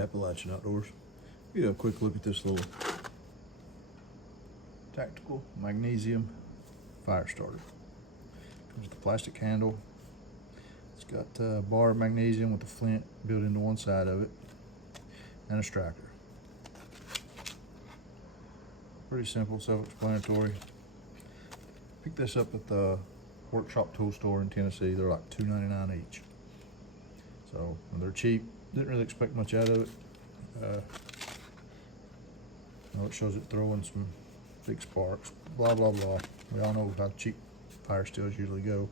Appalachian Outdoors. Get a quick look at this little tactical magnesium fire starter. Comes with a plastic handle. It's got bar of magnesium with the flint built into one side of it and a striker. Pretty simple, self-explanatory. Picked this up at the Workshop Tool Store in Tennessee. They're like $2.99 each. So they're cheap. Didn't really expect much out of it. It shows it throwing some big sparks. Blah blah blah. We all know how cheap fire stills usually go.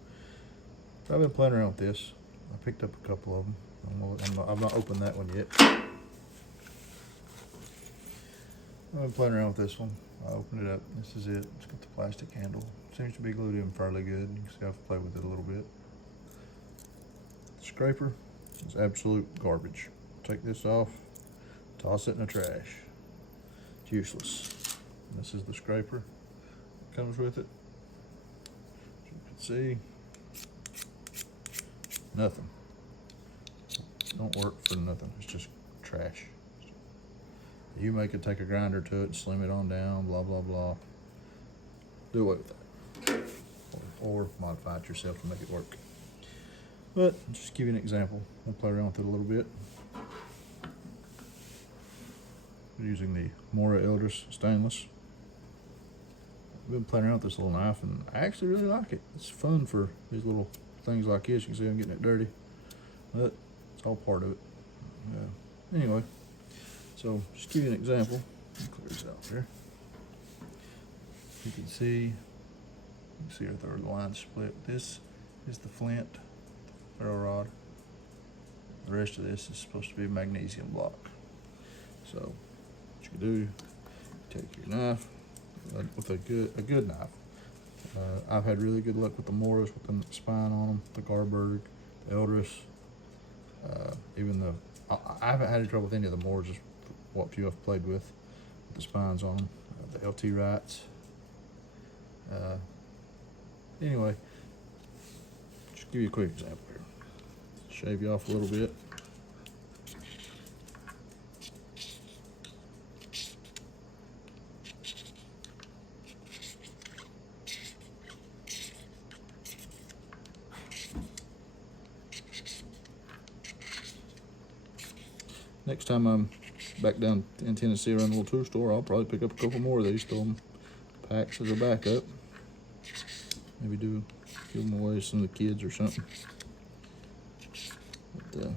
So I've been playing around with this. I picked up a couple of them. I've not opened that one yet. I've been playing around with this one. I opened it up. This is it. It's got the plastic handle. Seems to be glued in fairly good. You can see I've played with it a little bit. The scraper is absolute garbage. Take this off, toss it in the trash. It's useless. And this is the scraper that comes with it. As you can see, nothing. Don't work for nothing. It's just trash. You make it, take a grinder to it and slim it on down, blah, blah, blah. Do away with that. Or modify it yourself to make it work. But just give you an example. I'll play around with it a little bit. I'm using the Mora Eldris stainless. I've been playing around with this little knife and I actually really like it. It's fun for these little things like this. You can see I'm getting it dirty, but it's all part of it. Anyway, so just give you an example. Clear this out here. You can see right there the line split. This is the flint ferro rod. The rest of this is supposed to be a magnesium block. So what you do, take your knife with a good knife. I've had really good luck with the Moras with the spine on them, the Garberg, the Eldris, even I haven't had any trouble with any of the Moras, just what few I've played with the spines on them, the LT Wrights. Anyway, just give you a quick example here. Shave you off a little bit. Next time I'm back down in Tennessee around the little tool store, I'll probably pick up a couple more of these, throw them packs as a backup. Maybe give them away to some of the kids or something. But,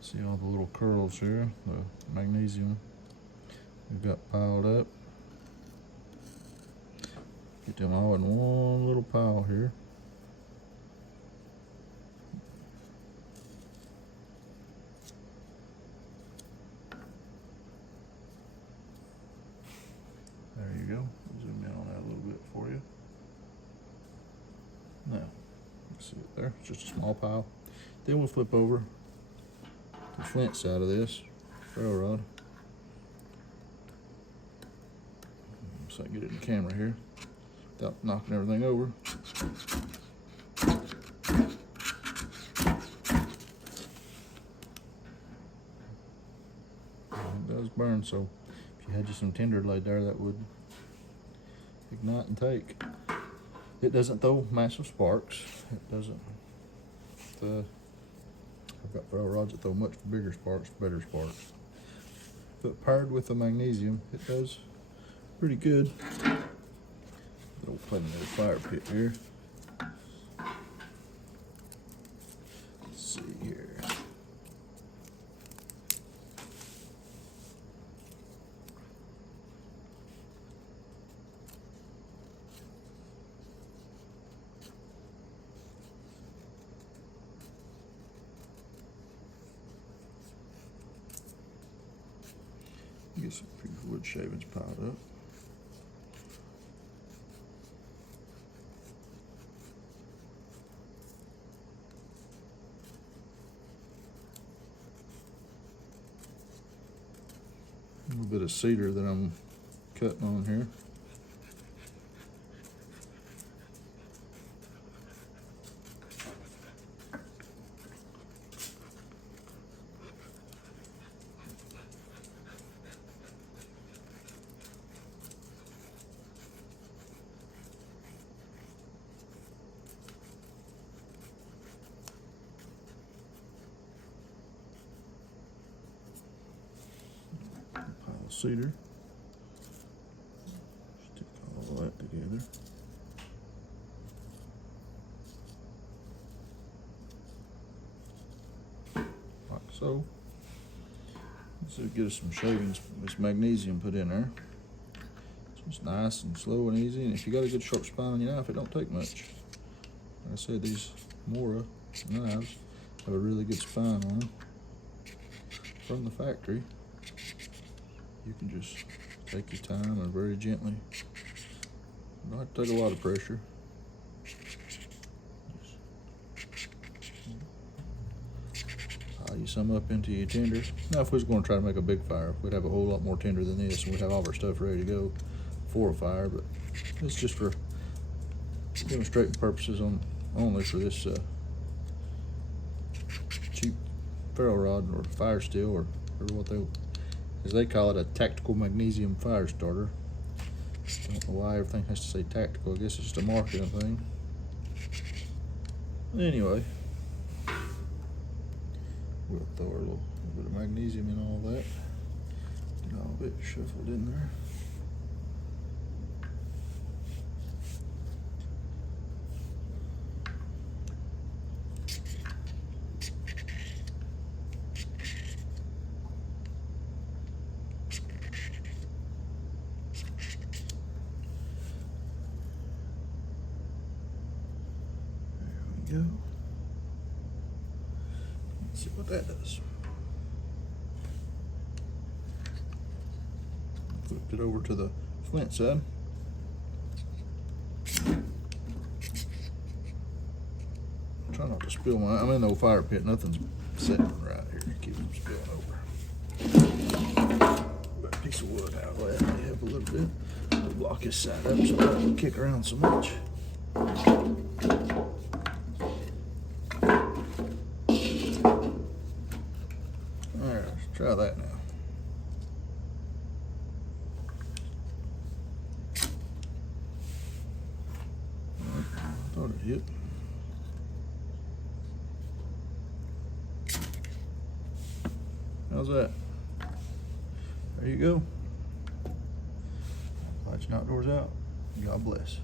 see all the little curls here, the magnesium we've got piled up. Get them all in one little pile here. There you go. Zoom in on that a little bit for you. Now, you can see it there. It's just a small pile. Then we'll flip over the flint side of this ferro rod. So I can get it in the camera here without knocking everything over. It does burn, so if you had just some tinder laid there, that would ignite and take. It doesn't throw massive sparks. It doesn't. I've got ferro rods that throw much bigger sparks, better sparks. But paired with the magnesium, it does pretty good. We'll play another fire pit here. Let's see here. Get some wood shavings piled up. A little bit of cedar that I'm cutting on here. cedar. Stick all that together. Like so. So get us some shavings, this magnesium put in there. So it's nice and slow and easy. And if you got a good sharp spine on your knife, it don't take much. Like I said, these Mora knives have a really good spine on them. From the factory, you can just take your time and very gently. You don't have to take a lot of pressure. Pile you some up into your tenders. Now, if we was going to try to make a big fire, we'd have a whole lot more tender than this, and we'd have all of our stuff ready to go for a fire. But it's just for demonstrating purposes only for this cheap ferro rod or fire steel, or what as they call it, a tactical magnesium fire starter. I don't know why everything has to say tactical. I guess it's just a marketing thing. Anyway, we'll throw a little bit of magnesium in all that. Get all of it shuffled in there. Go. Let's see what that does. Flipped it over to the flint side. Try not to spill I'm in the old fire pit. Nothing's sitting right here. Keep them spilling over. Put a piece of wood out of that. They have a little bit. We'll block this side up so it doesn't kick around so much. Try that now. I thought it hit. How's that? There you go. Lights and Outdoors out. God bless.